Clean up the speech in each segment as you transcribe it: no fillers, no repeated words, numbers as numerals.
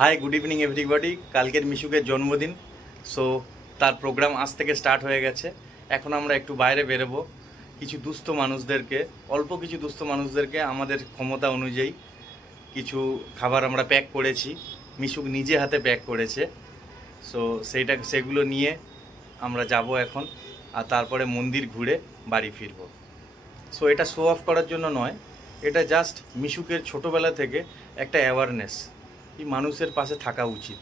High, good evening everybody. কালকের মিশুকের জন্মদিন, so তার প্রোগ্রাম আজ থেকে স্টার্ট হয়ে গেছে। এখন আমরা একটু বাইরে বেরোবো, কিছু দুস্থ মানুষদেরকে, অল্প কিছু দুস্থ মানুষদেরকে আমাদের ক্ষমতা অনুযায়ী কিছু খাবার আমরা প্যাক করেছি। মিশুক নিজে হাতে প্যাক করেছে, সো সেগুলো নিয়ে আমরা যাব এখন, আর তারপরে মন্দির ঘুরে বাড়ি ফিরবো। সো এটা শো অফ করার জন্য নয়, এটা জাস্ট মিশুকের ছোটোবেলা থেকে একটা অ্যাওয়ারনেস, এই মানুষের পাশে থাকা উচিত,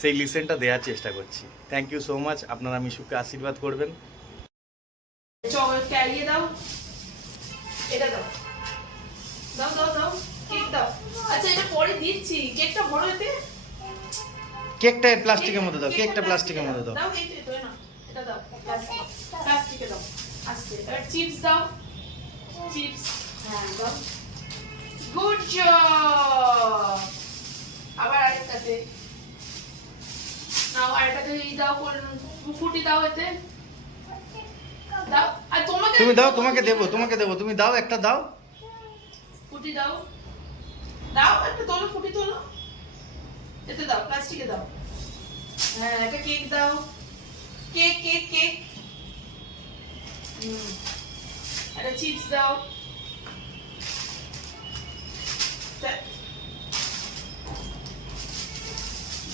সেই লিসেনটা দেওয়ার চেষ্টা করছি। Thank you so much. আপনারা মিশুককে আশীর্বাদ করবেন। দাও, এটা দাও, দাও দাও দাও, কেক দাও। আচ্ছা, এটা পরে দিচ্ছি, কেকটা বড় এতে। কেকটা প্লাস্টিকের মধ্যে দাও, কেকটা প্লাস্টিকের মধ্যে দাও। দাও, এই তো না, এটা দাও, প্লাস্টিকে দাও। আস্তে, এবার চিপস দাও, চিপস। হ্যাঁ দাও, গুড জব। আবার আরেকটাতে নাও, আরেকটাতে দাও, ফুটি দাও এতে দাও। আর তোমাকে তুমি দাও, তোমাকে দেবো, তুমি দাও, একটা দাও, ফুটি দাও, দাও একটা তোলো, ফুটি তোলো, এতে দাও, প্লাস্টিকে দাও। হ্যাঁ, একটা কেক দাও, কেক কেক কেক। একটা চিপস দাও।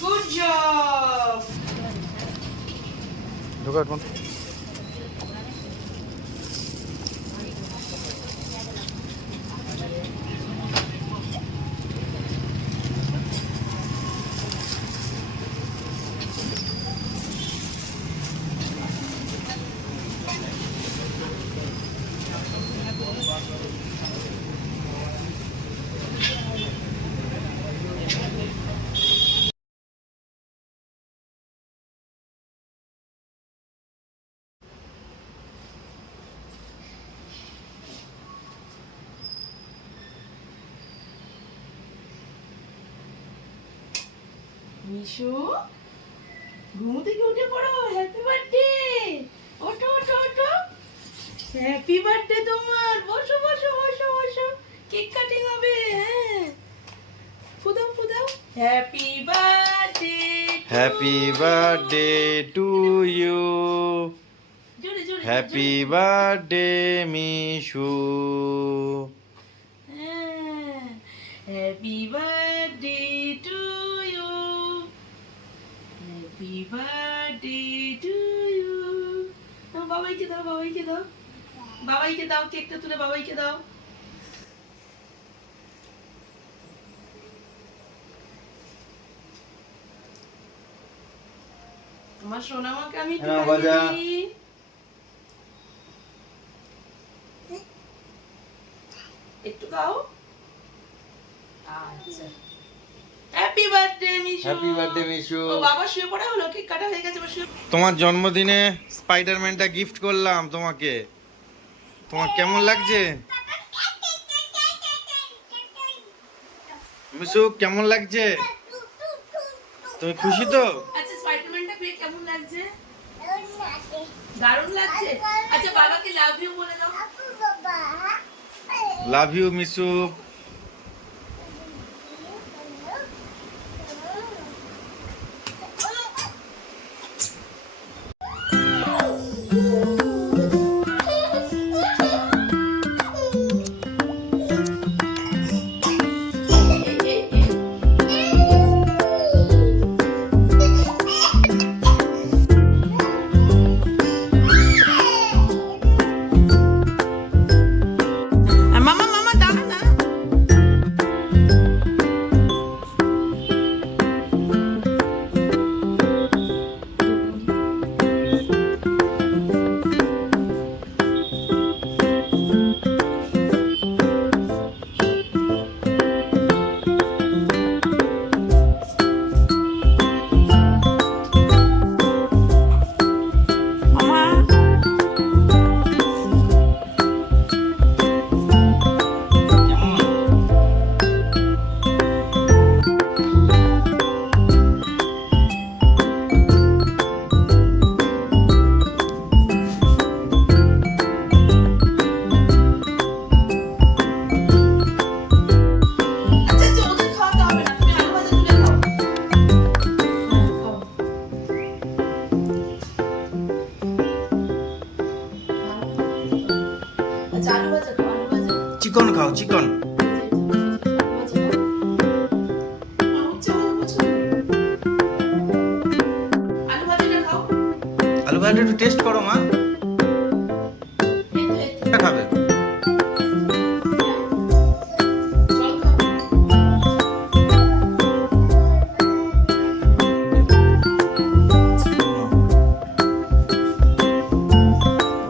Good job. ঢোকা কোন মিশু, ঘুম থেকে উঠে পড়ো। Happy birthday. ওঠো ওঠো ওঠো, হ্যাপি বার্থডে তোমার। বসো বসো বসো বসো, কেক কাটিং হবে। হ্যাঁ, ফুদাও ফুদাও। Happy birthday, happy birthday to you, জোরে জোরে, হ্যাপি বার্থডে মিশু। হ্যাঁ, happy birthday to you, happy birthday to you. বাবাইকে দাও, বাবাইকে দাও, বাবাইকে দাও, কেকটা তুলে বাবাইকে দাও। আমার সোনামাকে আমি একটু খাইয়ে দিই। একটু খাও। আচ্ছা, happy birthday Mishu. Happy birthday Mishu. ও বাবা শুয়ে পড়া হলো, কেক কাটা হয়ে গেছে, বসে। তোমার জন্মদিনে স্পাইডারম্যানটা গিফট করলাম তোমাকে, তোমার কেমন লাগছে মিশু? কেমন লাগছে? তুমি খুশি তো? আচ্ছা, স্পাইডারম্যানটা পেয়ে কেমন লাগছে? দারুণ লাগছে। আচ্ছা, বাবাকে লাভ ইউ বলে দাও। Love you Mishu. মামা মামা দাঁড়া না, করে একটু টেস্ট করো মা। এটা খাবে?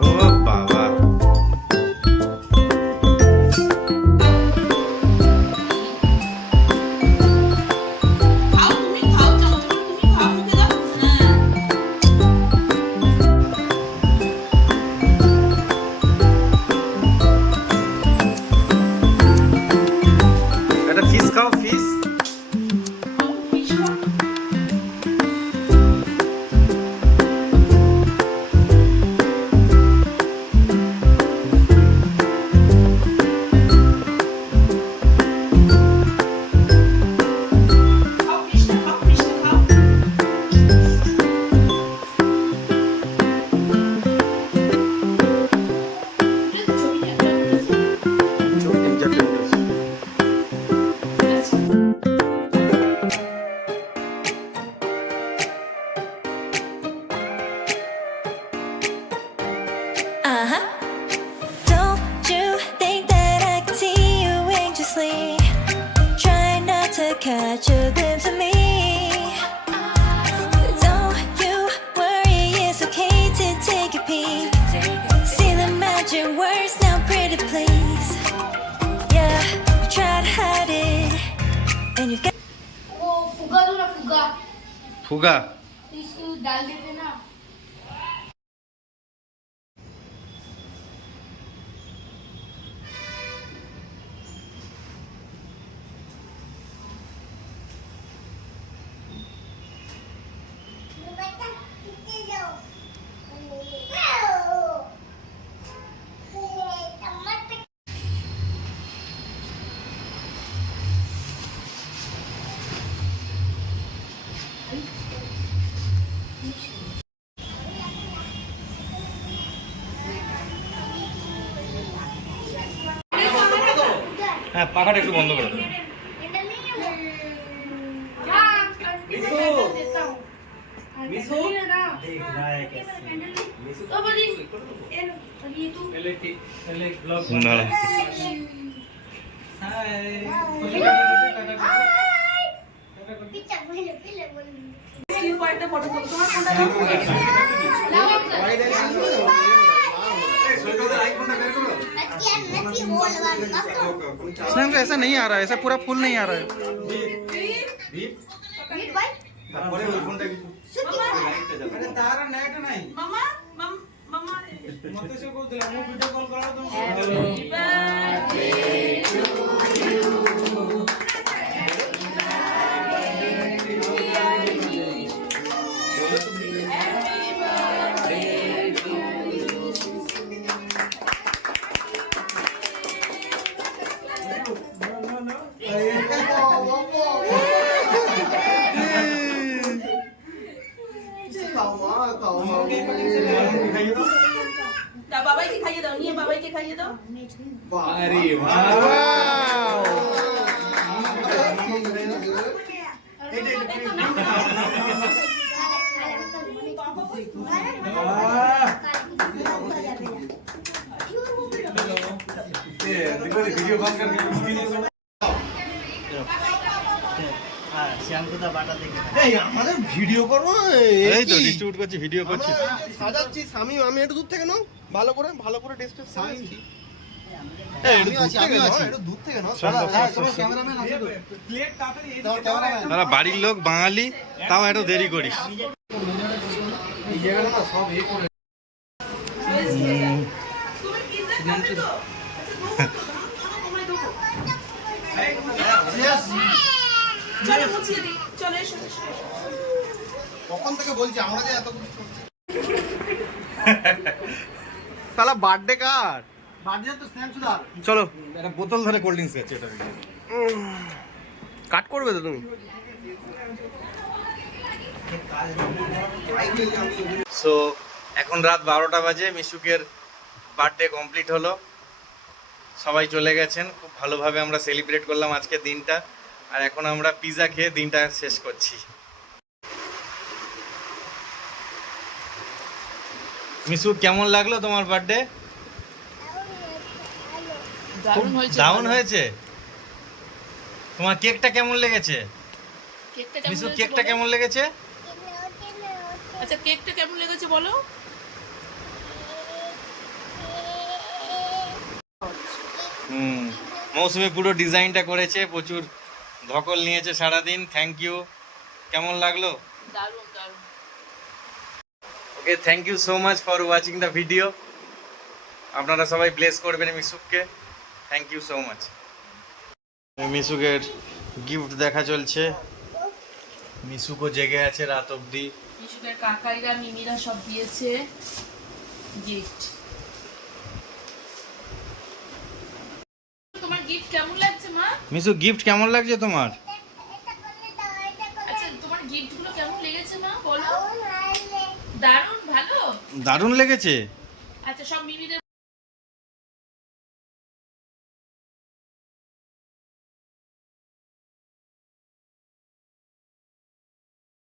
ও বাবা, খাও তুমি খাও, চঞ্চল তুমি খাও, মুখে দাও। এটা ফিশ খাও, ফিশ। খাও, ফিশ খাও। খাও, ফিশটা খাও, ফিশটা খাও। এটা তো ছবি একটা উঠেছে। চোখ তিন চারটে উঠেছে। আচ্ছা। Uh-huh. Don't you think that I can see you anxiously? Try not to catch a glimpse of me. Don't you worry, it's okay to take a peek. See the magic words now, pretty please. Yeah, you try to hide it, and you've got. वो फुगा दो ना फुगा Fouga. इसको डाल देते ना হ্যাঁ, পাখাটা একটু বন্ধ করে দাও। না, না। স্ক্রিন পয়েন্টে ফটো তোলো, তোমার কোনটা দাও? स्नैप ऐसा नहीं आ रहा है, ऐसा पूरा फुल नहीं आ रहा है। মামা মামা দাও, বাবাইকে খাইয়ে দাও, নিয়ে বাবাইকে খাইয়ে দাও। আমাদের ভিডিও করবো এই তো ডিস্ট্রিবিউট করছি, ভিডিও করছি। সাজাচ্ছি আমি আমি একটু দূর থেকে নাও, ভালো করে ডিসপ্লে সাজাচ্ছি। একটু দূর থেকে নাও। তারা বাড়ির লোক, বাঙালি, তাও একটু দেরি করিস। এই জায়গাটা না সব এ করে তুমি পিজ্জা খাবে তো? চলো মুছিয়ে দিই, চলো এসো এসো। কখন থেকে বলছি আমরা যে এত কিছু করছি। শালা বার্থডে কার? বার্থডে তো স্ন্যাপ সুদা। চলো একটা বোতল ধরে কোল্ড ড্রিঙ্কস খাচ্ছি এটা। কাট করবে তো তুমি? সো এখন রাত 12টা বাজে, মিশুকের বার্থডে কমপ্লিট হলো, সবাই চলে গেছেন। খুব ভালোভাবে আমরা সেলিব্রেট করলাম আজকের দিনটা, আর এখন আমরা পিৎজা খেয়ে দিনটা শেষ করছি। মিশু কেমন লাগলো তোমার বার্থডে? দারুণ হয়েছে। দারুণ হয়েছে। তোমার কেকটা কেমন লেগেছে? কেকটা কেমন মিশু হয়েছে কেকটা বলো? কেমন লেগেছে? আচ্ছা কেকটা কেমন লেগেছে বলো? মৌসুমি পুরো ডিজাইনটা করেছে, প্রচুর ধকল নিয়েছে সারাদিন। Thank you. কেমন লাগলো? দারুণ দারুণ। Okay, thank you so much for watching the video. আপনারা সবাই ব্লেস করবেন মিশুককে। Thank you so much. মিশুকের গিফট দেখা চলছে। মিশুকও জেগে আছে রাত অবধি। মিশুকের কাকাইরা মিমিরা সব দিয়েছে গিফট। তোমার গিফট কেমন লাগছে মা? মিশু গিফট কেমন লাগছে তোমার? আচ্ছা তোমার গিফট গুলো কেমন লেগেছে মা বলো? দারুণ ভালো। দারুণ লেগেছে। আচ্ছা সব মিমিদের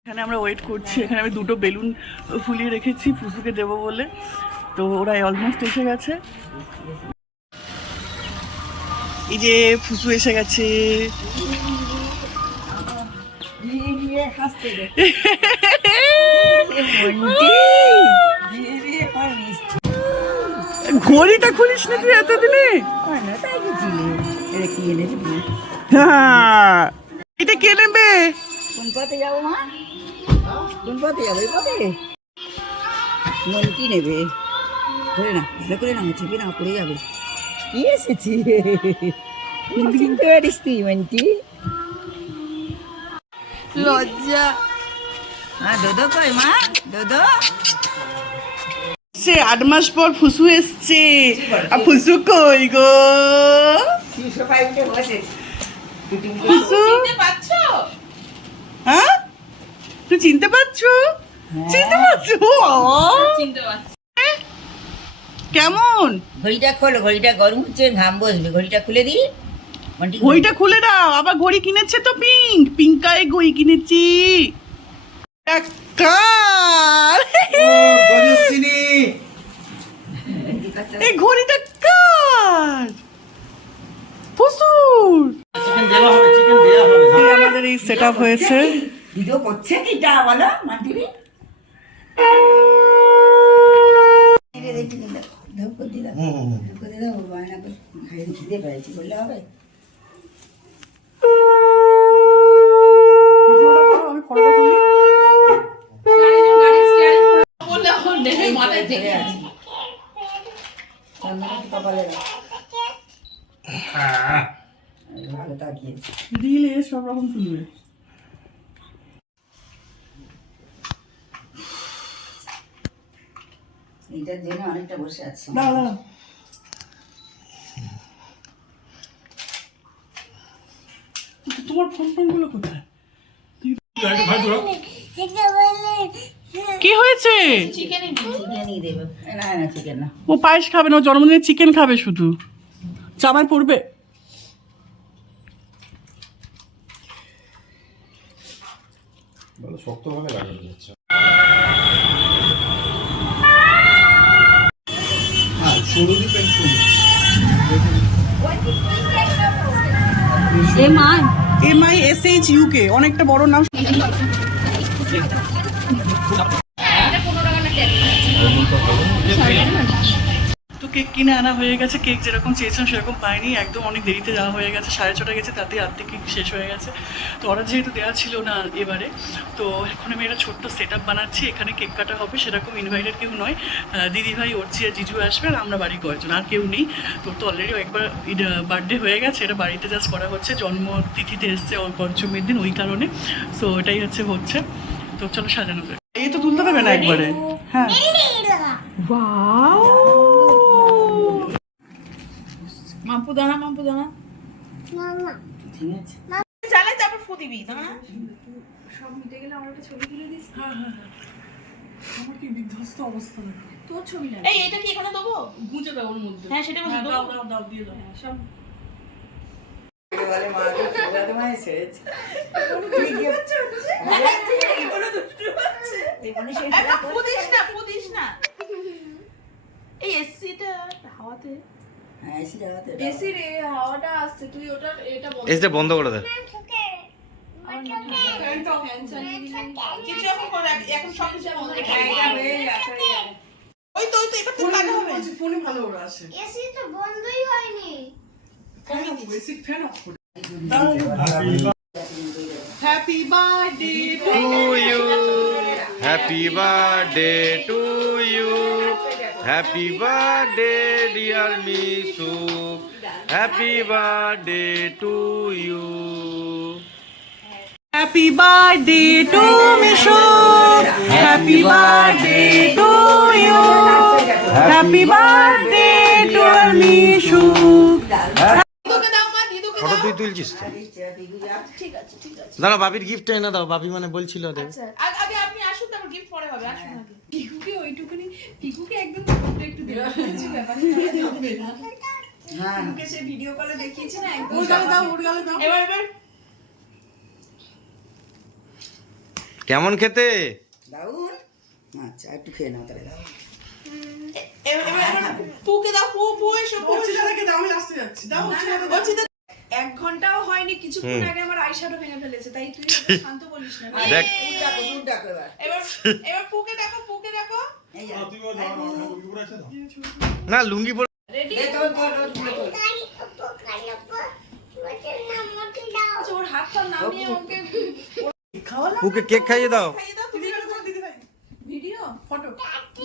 এখানে আমরা ওয়েট করছি। এখানে আমি দুটো বেলুন ফুলিয়ে রেখেছি ফুসুকে দেবো বলে, তো ওরা অলমোস্ট এসে গেছে। এই যে ফুসু এসে গেছে। ঘড়িটা খুলিস না তুই এতদিনে? হ্যাঁ, এটা কে নেবে? কোন পথে যাবো মা? কোন পথে যাবো? এই পথে মন্টি নেবে। ধরে না, ভালো করে না, চেপে না, পড়ে যাবে। কি এসেছি চিনতে পারিস তুই মন্টি? লজ্জা। হ্যাঁ, দোদো কই মা? দোদো সে 8 মাস পর ফুসু এসছে। আর ফুসু কই গো? ফুসু চিনতে পারছো? হ্যাঁ, তুই চিনতে পারছো? চিনতে পারছো? চিনতে পারছি। কেমন? ঘড়িটা খোলো, ঘড়িটা গরম হচ্ছে, ঘাম বসবে। ঘড়িটা খুলে দিই মন্টি। ঘড়িটা খুলে দাও। আবার ঘড়ি কিনেছে তো পিঙ্ক কায় ঘড়ি কিনেছি। কার এই ঘড়িটা কার? ফুসুর। আমাদের এই সেট আপ হয়েছে। ভিডিও করছে কিটা বলো মন্টি? খিদে পেয়েছি বললে হবে? আমি ফটোটা তুলি। গাড়ির স্টিয়ারিং বললে এখন দেখে মাথায় জেগে আছে। কপালে ভালো তাকিয়েছি। দিলে সব রকম তুলবে। এইটার জন্য অনেকটা বসে আছে। দাঁড়া, তোমার ফোন গুলো কোথায়? কি হয়েছে? চিকেনই দেবে। না না, চিকেন না। ও পায়েস খাবে না, ও জন্মদিনে চিকেন খাবে শুধু। জামায় পড়বে। শক্তভাবে লাগানো যাচ্ছে। MISHUK, অনেকটা বড় নাম। তো কেক কিনে আনা হয়ে গেছে। কেক যেরকম চেয়েছিলাম সেরকম পাইনি, একদম অনেক দেরিতে যাওয়া হয়ে গেছে। 6:30 গেছে, তাতে আর্ধেক কেক শেষ হয়ে গেছে। তো অর্ডার যেহেতু দেওয়া ছিল না এবারে, তো এখন আমি একটা ছোট্ট সেট আপ বানাচ্ছি। এখানে কেক কাটা হবে, সেরকম ইনভাইটেড কেউ নয়। দিদিভাই, অর্চি আর জিজু আসবে, আর আমরা বাড়ি কয়েকজন, আর কেউ নেই। তো অলরেডি একবার বার্থডে হয়ে গেছে, এটা বাড়িতে জাস্ট করা হচ্ছে। জন্মতিথিতে এসছে পঞ্চমীর দিন, ওই কারণে। সো এটাই হচ্ছে। তো চলো সাজানো যায়। এই তো তুলতে দেবে না একবারে? হ্যাঁ, ওয়াও। মাম্পু দানা ঠিক আছে। চালাই তারপর ফু দিবি না? আমার কি বিধ্বস্ত অবস্থা দেখো। তোর ছবি না। এই এটা কি এখানে দেবো? গুঁজে দাও ওর মধ্যে। হ্যাঁ সেটা বলছি। দাও দিয়ে দাও। সব বলে মা তোমায় ছেড়েছে। ফু দিস না। এই এসিটা হাওয়াতে হ্যাঁ এসি জায়গাতে এসির হাওয়াটা আসছে, তুই ওটা এটা বন্ধ এসিটা বন্ধ করে দে। কিছু এখন করে এখন সব কিছু বন্ধ করে ওই তো এবার তো কাটা হবে। ফোনে ভালো ওরা আসে। এসি তো বন্ধই হয়নি। ফ্যান অফ করে। Happy birthday to you, happy birthday to you, happy birthday dear Mishu, happy birthday to you. Happy birthday to Mishu, happy birthday to you, happy birthday to Mishu. দিদুকে দাও মা, দিদুকে ফটো দাও। তুই তুলছিস তো? ঠিক আছে ঠিক আছে। দাঁড়া, বাবির গিফট এনে দাও, বাবি মানে বলছিল দেখ। আচ্ছা আগে আপনি আসুন, তারপর গিফট পরে হবে, আসুন আগে। পিকুকে ওইটুকুনি, পিকুকে একদম একটু দিলাম কিছু ব্যাপার হ্যাঁ না। সে ভিডিও কলে দেখিয়েছি না, একদম উড়গালে দাও, উড়গালে দাও। এবার কেমন খেতে? দাউন আচ্ছা একটু খেয়ে নাও তাহলে দাও এবার পুকে দাও, পু এসো, পু এসো। ওচিদাকে দাও, আমি আসতে যাচ্ছি। দাও ওচিদাকে দাও। বলছি তো 1 ঘন্টাও হয়নি, কিছুক্ষণ আগে আমার আইশ্যাডো ভেঙে ফেলেছে, তাই তুই এত শান্ত বলিস না। দেখ। দুধ ডাকো এবার এবার পুকে দেখো, পুকে দেখো। এই যা। না লুঙ্গি পরে রেডি? এই তোর তোর তোর ওর হাতটা নামিয়ে ওকে খাওয়ালাম। ওকে কেক খাইয়ে দাও। খাইয়ে দাও। দিদি ভাই, তোমার দিদি ভাই। Video photo.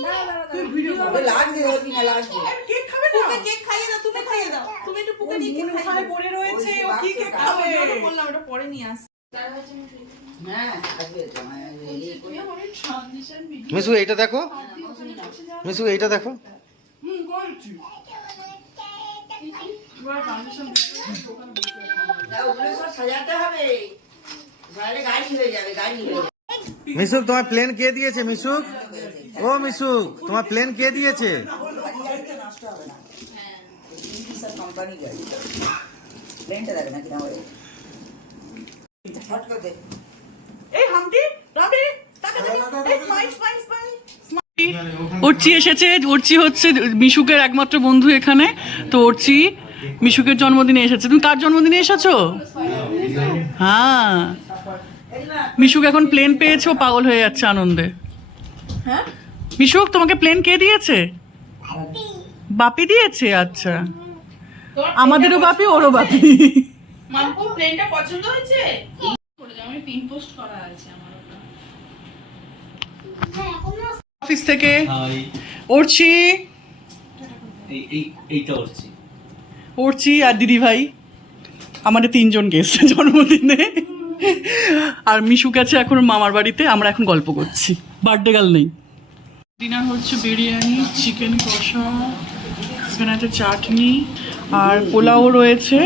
দাঁড়া ভিডিও করো। লাগছে ওর কিনা লাগছে কেক খাবে না? পুকে কেক খাইয়ে দাও, তুমি খাইয়ে দাও, তুমি একটু পুকে নিয়ে কেক মনে খাইয়ে হয় দাও। পড়ে রয়েছে, ও কি কেক আমি খাবে? ওটা বললাম, ওটা পরে নিয়ে আস। হ্যাঁ আসবে তো এই করে মিশু এইটা দেখো, মিশু এইটা দেখো। করছি। দাও ওগুলো সব সাজাতে হবে সাজালে গাড়ি হয়ে যাবে গাড়ি হয়ে যাবে মিশুক তোমার প্লেন কে দিয়েছে? মিশুক, ও মিশুক তোমার প্লেন কে দিয়েছে? গাড়িটা নষ্ট হবে না সব কোম্পানি গাড়ি প্লেনটা দেখে না কিনা হয় শর্ট করে দে এই হামটি, রাবি, টাকা দে। এই স্মাইল, স্মাইল, স্মাইল। অর্চি এসেছে। অর্চি হচ্ছে মিশুকের একমাত্র বন্ধু এখানে। তো অর্চি মিশুকের জন্মদিনে এসেছে। তুমি কার জন্মদিনে এসেছো? হ্যাঁ, মিশুক এখন প্লেন পেয়েছে, ও পাগল হয়ে যাচ্ছে আনন্দে। হ্যাঁ? মিশুক তোমাকে প্লেন কে দিয়েছে? বাপি দিয়েছে। আচ্ছা, আমাদেরও বাপি, ওরও বাপি। মাম্পু প্লেনটা পছন্দ হয়েছে? করে দাও, আমি পিন পোস্ট করা আছে আমার ওটা। অফিস থেকে অর্চি, এইটা হচ্ছে অর্চি আর দিদি ভাই, আমাদের 3 জন গেস্ট জন্মদিনে। আর মিশু গেছে এখন মামার বাড়িতে, আমরা এখন গল্প করছি, বার্থডে গার্ল নেই। ডিনার হচ্ছে বিরিয়ানি, চিকেন কষা, এখানে আছে চাটনি আর পোলাও রয়েছে।